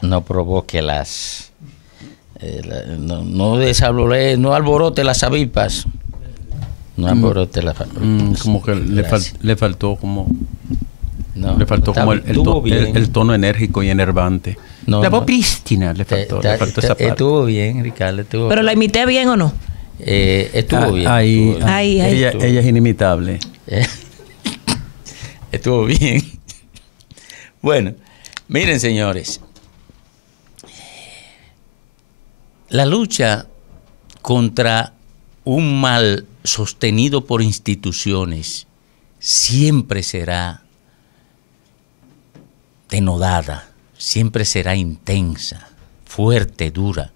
no provoque no alborote las avispas. No alborote las avispas. Como que le faltó como... No, le faltó como el tono enérgico y enervante. No, la voz prístina le faltó esa parte. Estuvo bien, Ricardo. ¿Pero la imité bien o no? Estuvo bien. Ella es inimitable. Estuvo bien. Bueno, miren, señores. La lucha contra un mal sostenido por instituciones siempre será denodada, siempre será intensa, fuerte, dura.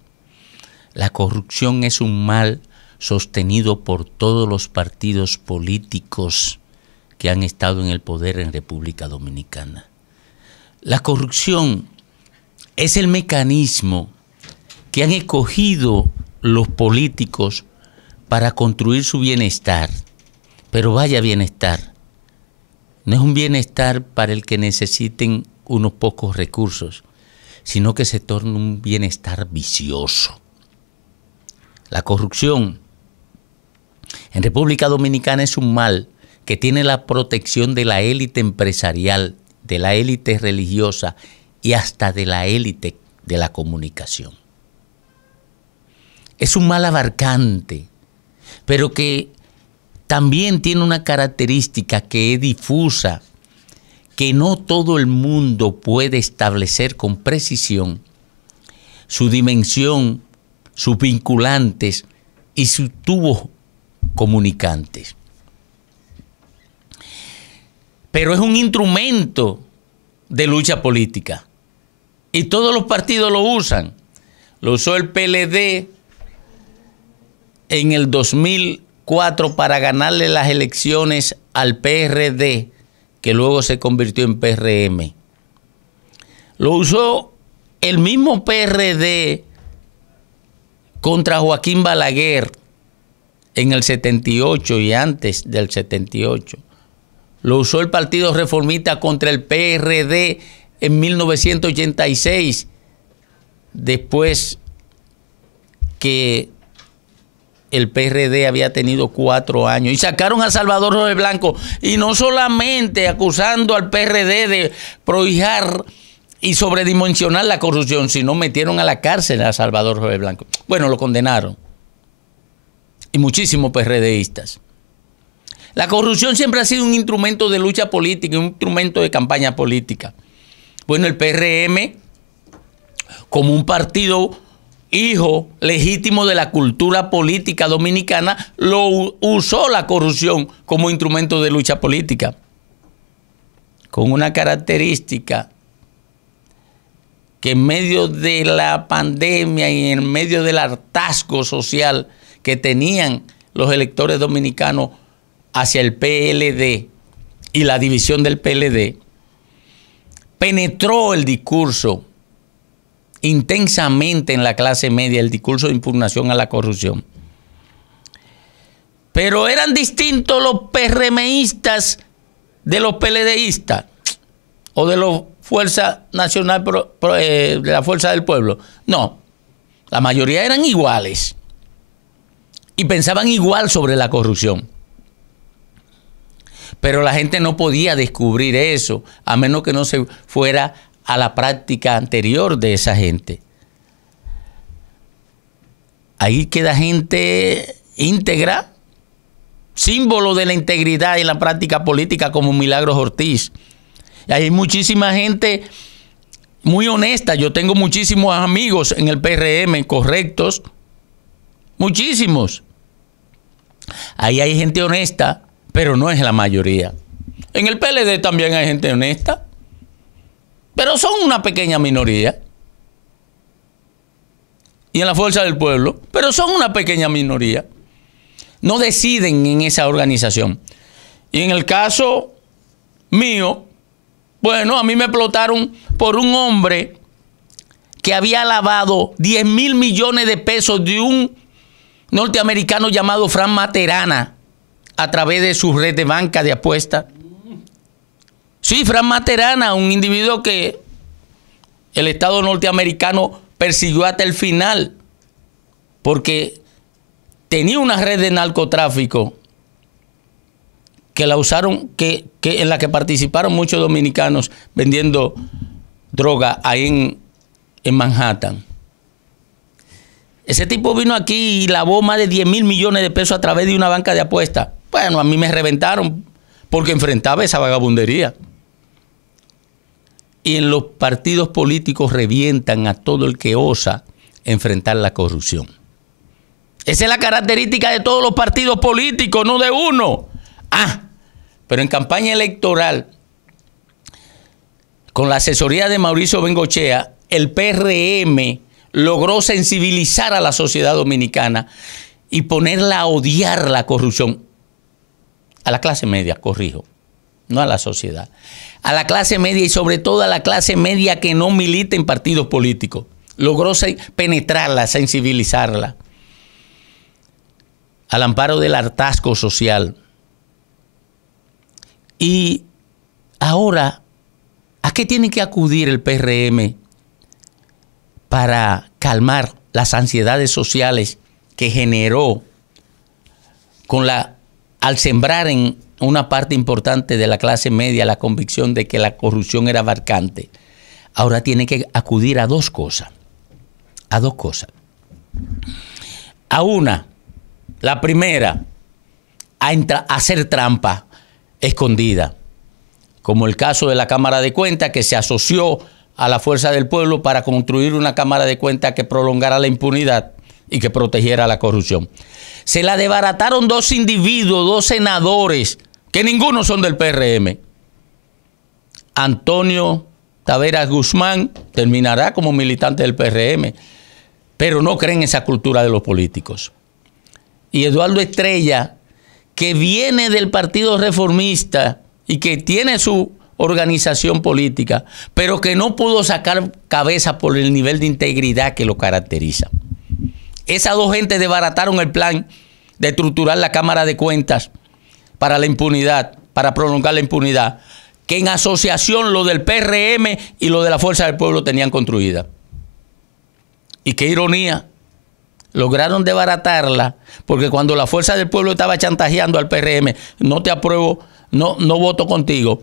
La corrupción es un mal sostenido por todos los partidos políticos que han estado en el poder en República Dominicana. La corrupción es el mecanismo que han escogido los políticos para construir su bienestar. Pero vaya bienestar. No es un bienestar para el que necesiten unos pocos recursos, sino que se torna un bienestar vicioso. La corrupción en República Dominicana es un mal que tiene la protección de la élite empresarial, de la élite religiosa y hasta de la élite de la comunicación. Es un mal abarcante, pero que también tiene una característica que es difusa, que no todo el mundo puede establecer con precisión su dimensión, sus vinculantes y sus tubos comunicantes. Pero es un instrumento de lucha política y todos los partidos lo usan. Lo usó el PLD en el 2004 para ganarle las elecciones al PRD, que luego se convirtió en PRM. Lo usó el mismo PRD contra Joaquín Balaguer en el 78 y antes del 78. Lo usó el Partido Reformista contra el PRD en 1986, después que el PRD había tenido 4 años. Y sacaron a Salvador Jorge Blanco. Y no solamente acusando al PRD de prohijar y sobredimensionar la corrupción, sino metieron a la cárcel a Salvador Jorge Blanco. Bueno, lo condenaron. Y muchísimos PRDistas. La corrupción siempre ha sido un instrumento de lucha política, un instrumento de campaña política. Bueno, el PRM, como un partido hijo legítimo de la cultura política dominicana, usó la corrupción como instrumento de lucha política, con una característica que en medio de la pandemia y en medio del hartazgo social que tenían los electores dominicanos hacia el PLD y la división del PLD, penetró el discurso intensamente en la clase media, el discurso de impugnación a la corrupción. Pero eran distintos los PRMistas de los PLDistas o de la Fuerza Nacional, de la Fuerza del Pueblo. No, la mayoría eran iguales y pensaban igual sobre la corrupción. Pero la gente no podía descubrir eso, a menos que no se fuera a la práctica anterior de esa gente. Ahí queda gente íntegra, símbolo de la integridad en la práctica política, como Milagros Ortiz. Y hay muchísima gente muy honesta. Yo tengo muchísimos amigos en el PRM correctos, muchísimos. Ahí hay gente honesta, pero no es la mayoría. En el PLD también hay gente honesta, pero son una pequeña minoría. Y en la Fuerza del Pueblo, pero son una pequeña minoría. No deciden en esa organización. Y en el caso mío, bueno, a mí me explotaron por un hombre que había lavado 10,000 millones de pesos de un norteamericano llamado Fran Materana a través de su red de banca de apuestas. Sí, Fran Materana, un individuo que el Estado norteamericano persiguió hasta el final, porque tenía una red de narcotráfico que la usaron, en la que participaron muchos dominicanos vendiendo droga ahí en Manhattan. Ese tipo vino aquí y lavó más de 10 mil millones de pesos a través de una banca de apuestas. Bueno, a mí me reventaron porque enfrentaba esa vagabundería. Y en los partidos políticos revientan a todo el que osa enfrentar la corrupción. Esa es la característica de todos los partidos políticos, no de uno. Pero en campaña electoral, con la asesoría de Mauricio Bengochea, el PRM logró sensibilizar a la sociedad dominicana y ponerla a odiar la corrupción. A la clase media, corrijo, no a la sociedad. A la clase media y sobre todo a la clase media que no milita en partidos políticos. Logró penetrarla, sensibilizarla. Al amparo del hartazgo social. Y ahora, ¿a qué tiene que acudir el PRM para calmar las ansiedades sociales que generó al sembrar en una parte importante de la clase media la convicción de que la corrupción era abarcante? Ahora tiene que acudir a dos cosas. A dos cosas. A una, la primera, a hacer trampa escondida, como el caso de la Cámara de Cuentas, que se asoció a la Fuerza del Pueblo para construir una Cámara de Cuentas que prolongara la impunidad y que protegiera la corrupción. Se la desbarataron dos individuos, dos senadores, que ninguno son del PRM. Antonio Taveras Guzmán terminará como militante del PRM, pero no creen en esa cultura de los políticos. Y Eduardo Estrella, que viene del Partido Reformista y que tiene su organización política, pero que no pudo sacar cabeza por el nivel de integridad que lo caracteriza. Esas dos gentes desbarataron el plan de estructurar la Cámara de Cuentas para la impunidad, para prolongar la impunidad, que en asociación lo del PRM y lo de la Fuerza del Pueblo tenían construida. Y qué ironía, lograron desbaratarla, porque cuando la Fuerza del Pueblo estaba chantajeando al PRM, no te apruebo, no voto contigo,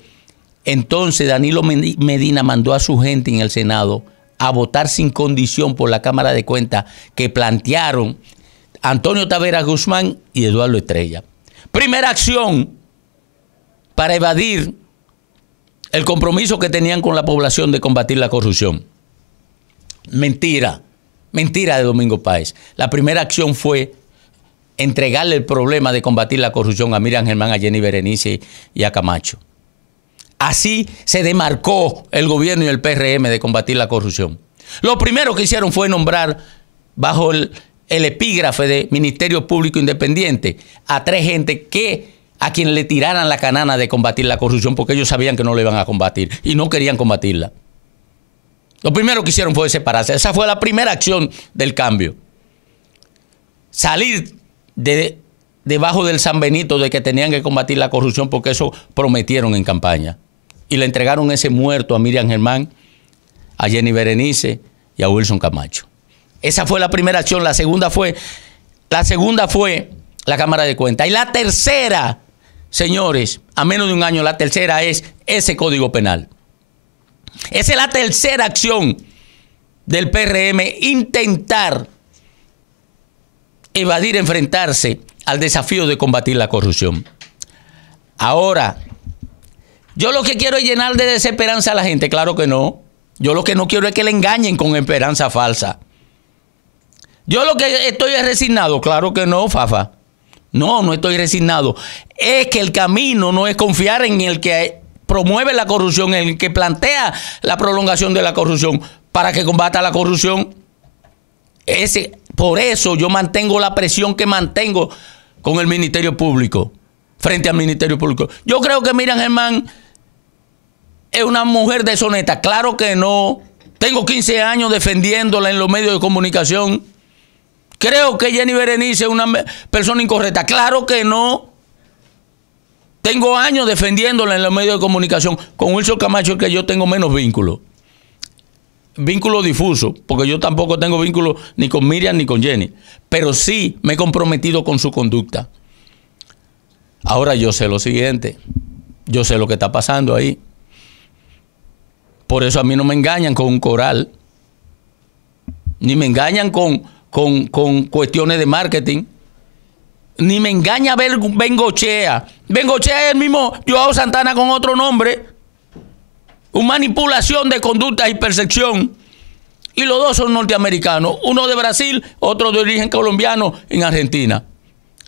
entonces Danilo Medina mandó a su gente en el Senado a votar sin condición por la Cámara de Cuentas que plantearon Antonio Taveras Guzmán y Eduardo Estrella. Primera acción para evadir el compromiso que tenían con la población de combatir la corrupción. Mentira de Domingo Páez. La primera acción fue entregarle el problema de combatir la corrupción a Miriam Germán, a Jenny Berenice y a Camacho. Así se demarcó el gobierno y el PRM de combatir la corrupción. Lo primero que hicieron fue nombrar bajo el epígrafe de Ministerio Público Independiente a tres gente a quien le tiraran la canana de combatir la corrupción, porque ellos sabían que no le iban a combatir y no querían combatirla. Lo primero que hicieron fue separarse. Esa fue la primera acción del cambio. Salir debajo del San Benito de que tenían que combatir la corrupción, porque eso prometieron en campaña. Y le entregaron ese muerto a Miriam Germán, a Jenny Berenice y a Wilson Camacho. Esa fue la primera acción. La segunda fue la Cámara de Cuentas. Y la tercera, señores, a menos de un año, la tercera es ese Código Penal. Esa es la tercera acción del PRM, intentar evadir, enfrentarse al desafío de combatir la corrupción. Ahora, yo lo que quiero es llenar de desesperanza a la gente, claro que no. Yo lo que no quiero es que le engañen con esperanza falsa. Yo lo que estoy es resignado, claro que no, Fafa. No estoy resignado. Es que el camino no es confiar en el que promueve la corrupción, en el que plantea la prolongación de la corrupción para que combata la corrupción. Por eso yo mantengo la presión que mantengo con el Ministerio Público, frente al Ministerio Público. Yo creo que Miriam Germán es una mujer deshonesta. Claro que no. Tengo 15 años defendiéndola en los medios de comunicación. Creo que Jenny Berenice es una persona incorrecta. Claro que no. Tengo años defendiéndola en los medios de comunicación. Con Wilson Camacho, que yo tengo menos vínculos. vínculo difuso, porque yo tampoco tengo vínculo ni con Miriam ni con Jenny, pero sí me he comprometido con su conducta. Ahora yo sé lo siguiente, yo sé lo que está pasando ahí. Por eso a mí no me engañan con un coral, ni me engañan con cuestiones de marketing, ni me engaña Bengochea. Bengochea es el mismo Joao Santana con otro nombre. Una manipulación de conducta y percepción. Y los dos son norteamericanos. Uno de Brasil, otro de origen colombiano en Argentina.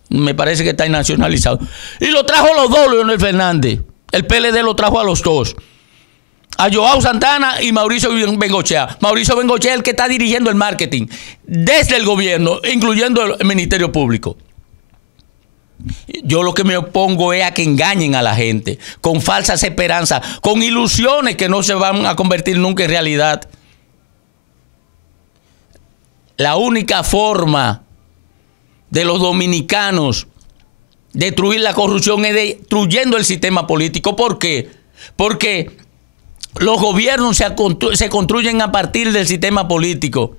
Me parece que está nacionalizado. Y lo trajo los dos, Leonel Fernández. El PLD lo trajo a los dos. A Joao Santana y Mauricio Bengochea. Mauricio Bengochea es el que está dirigiendo el marketing desde el gobierno, incluyendo el Ministerio Público. Yo lo que me opongo es a que engañen a la gente con falsas esperanzas, con ilusiones que no se van a convertir nunca en realidad. La única forma de los dominicanos destruir la corrupción es destruyendo el sistema político. ¿Por qué? Porque los gobiernos se construyen a partir del sistema político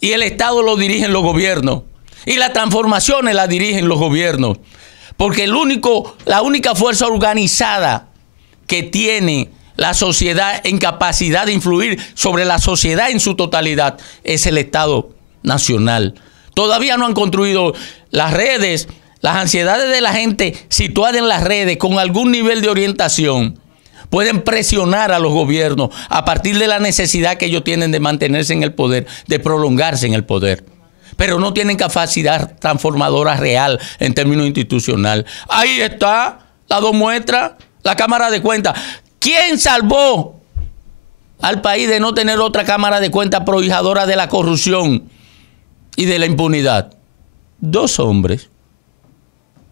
y el Estado lo dirigen los gobiernos y las transformaciones las dirigen los gobiernos, porque la única fuerza organizada que tiene la sociedad en capacidad de influir sobre la sociedad en su totalidad es el Estado nacional. Todavía no han construido las redes, las ansiedades de la gente situadas en las redes con algún nivel de orientación. Pueden presionar a los gobiernos a partir de la necesidad que ellos tienen de mantenerse en el poder, de prolongarse en el poder. Pero no tienen capacidad transformadora real en términos institucionales. Ahí está, las dos muestras, la Cámara de Cuentas. ¿Quién salvó al país de no tener otra Cámara de Cuentas prohijadora de la corrupción y de la impunidad? Dos hombres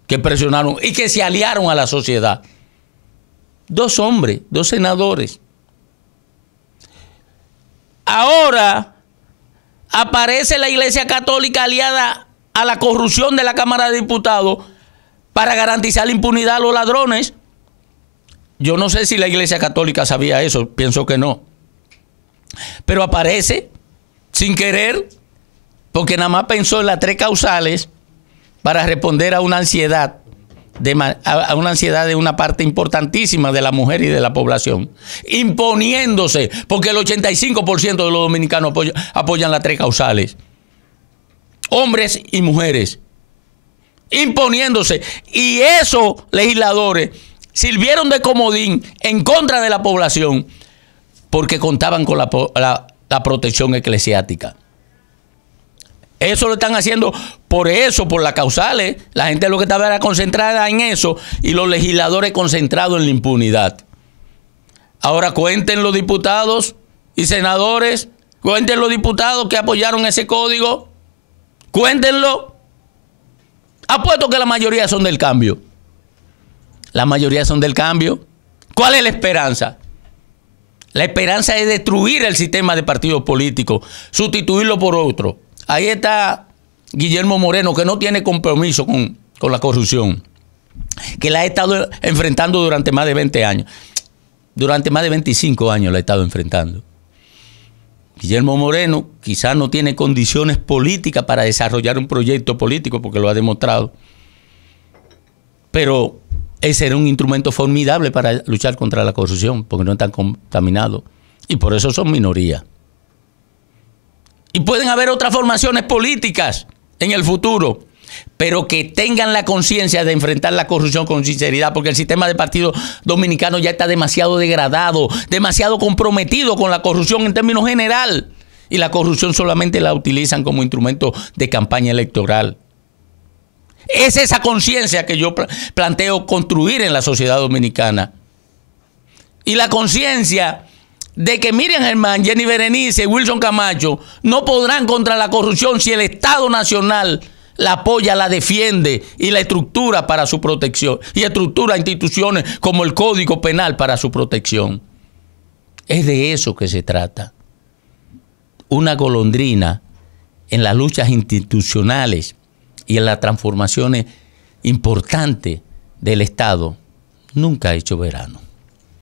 que presionaron y que se aliaron a la sociedad. Dos hombres, dos senadores. Ahora aparece la Iglesia Católica aliada a la corrupción de la Cámara de Diputados para garantizar la impunidad a los ladrones. Yo no sé si la Iglesia Católica sabía eso, pienso que no. Pero aparece sin querer, porque nada más pensó en las tres causales para responder a una ansiedad. A una ansiedad de una parte importantísima de la mujer y de la población, imponiéndose, porque el 85% de los dominicanos apoyan las tres causales, hombres y mujeres, imponiéndose, y esos legisladores sirvieron de comodín en contra de la población porque contaban con la protección eclesiástica. Eso lo están haciendo por eso, por las causales. La gente lo que estaba era concentrada en eso y los legisladores concentrados en la impunidad. Ahora cuenten los diputados y senadores, cuenten los diputados que apoyaron ese código, cuéntenlo. Apuesto que la mayoría son del cambio. La mayoría son del cambio. ¿Cuál es la esperanza? La esperanza es destruir el sistema de partidos políticos, sustituirlo por otro. Ahí está Guillermo Moreno, que no tiene compromiso con la corrupción, que la ha estado enfrentando durante más de 20 años. Durante más de 25 años la ha estado enfrentando. Guillermo Moreno quizás no tiene condiciones políticas para desarrollar un proyecto político, porque lo ha demostrado. Pero ese era un instrumento formidable para luchar contra la corrupción, porque no están contaminados. Y por eso son minoría. Y pueden haber otras formaciones políticas en el futuro, pero que tengan la conciencia de enfrentar la corrupción con sinceridad, porque el sistema de partidos dominicano ya está demasiado degradado, demasiado comprometido con la corrupción en términos general. Y la corrupción solamente la utilizan como instrumento de campaña electoral. Es esa conciencia que yo planteo construir en la sociedad dominicana. Y la conciencia de que Miriam Germán, Jenny Berenice, Wilson Camacho no podrán contra la corrupción si el Estado Nacional la apoya, la defiende y la estructura para su protección, y estructura instituciones como el Código Penal para su protección. Es de eso que se trata. Una golondrina en las luchas institucionales y en las transformaciones importantes del Estado nunca ha hecho verano.